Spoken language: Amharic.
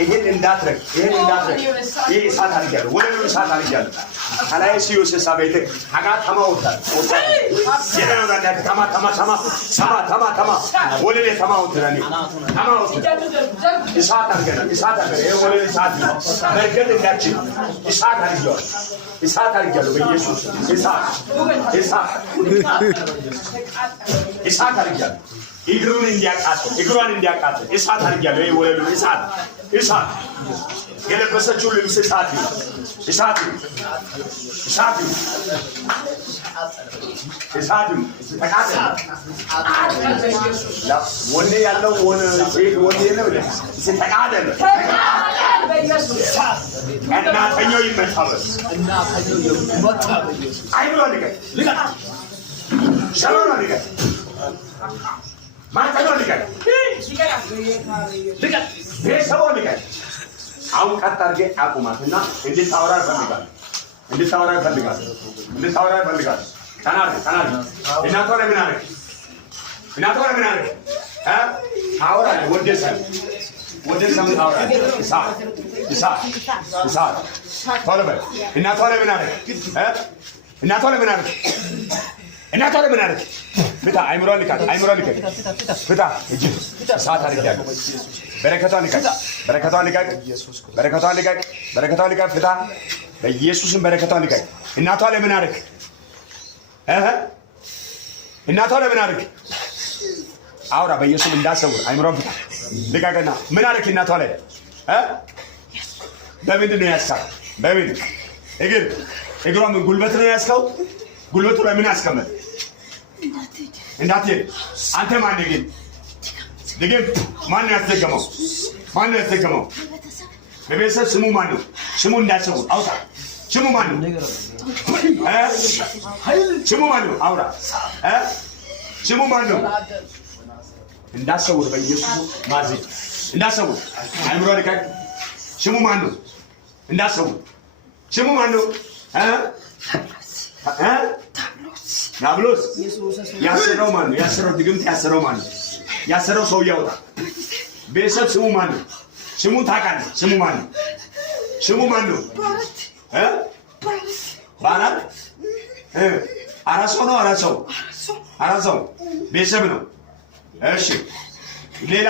ይሄን እንዳትረግ ይሄ እሳት አድርጊያለሁ ወደ ነው እሳት አድርጊያለሁ አላየሽ ዮሴፍ ሳቤት አጋ ተማውታ ተማ ወለሌ ተማውትራኒ ተማውት እሳት አድርገናል ይሄ ወለሌ እሳት በርገድ እንዳችን እሳት አድርጊያለሁ በኢየሱስ እሳት አድርጊያለሁ እግሩን እንዲያቃጥል እሳት አድርጊያለሁ ይሄ ወለሉ እሳት የለበሰችው ልብስ እሳት ወኔ ያለው ወኔ ነው ተቃጠለ እናተኛው ይመጣበስ አይብሎ ልቀቅ ሸሎና ልቀቅ ማተኛው ልቀቅ ቤተሰቦ ልቀቅ አሁን ቀጥ አድርጌ አቁማትና እንድታወራ እፈልጋለሁ ተናገር እናቷ ለምን አደረግ ታወራለህ ወደሰም ታወራለህ እሳት ቶሎ በል እናቷ ለምን አደረግ ፍታ አይምሮን ልቀቅ ፍታ እጅ እሳት አድርጊያለሁ በረከቷን ልቀቅ ፍታ በኢየሱስም በረከቷን ልቀቅ እናቷ ለምን አደረግ አውራ በኢየሱስ እንዳሰውር አይምሮን ፍታ ልቀቅና ምን አደረግ እናቷ ላይ በምንድን ነው ያስካው በምን እግሯ ምን ጉልበት ነው ያስካው ጉልበቱ ላይ ምን ያስቀመጥ እንዳትሄድ አንተ ማን ግን ማን ያስደገመው በቤተሰብ ስሙ ማን ነው ስሙ እንዳሰውር አውጣ ስሙ ማን ነው አውራ ስሙ ማን ነው እንዳሰውር በኢየሱስ ማዚ እንዳሰውር አይምሮ ልቀቅ ስሙ ማን ነው እንዳሰውር ስሙ ማን ነው ዳብሎስ ያሰረው ማን ነው ያሰረው ድግምት ያሰረው ማን ነው ያሰረው ሰው ያውጣ ቤተሰብ ስሙ ማን ነው ስሙን ታውቃለህ ስሙ ማን ነው ባራት አራሰው ቤተሰብ ነው እሺ ሌላ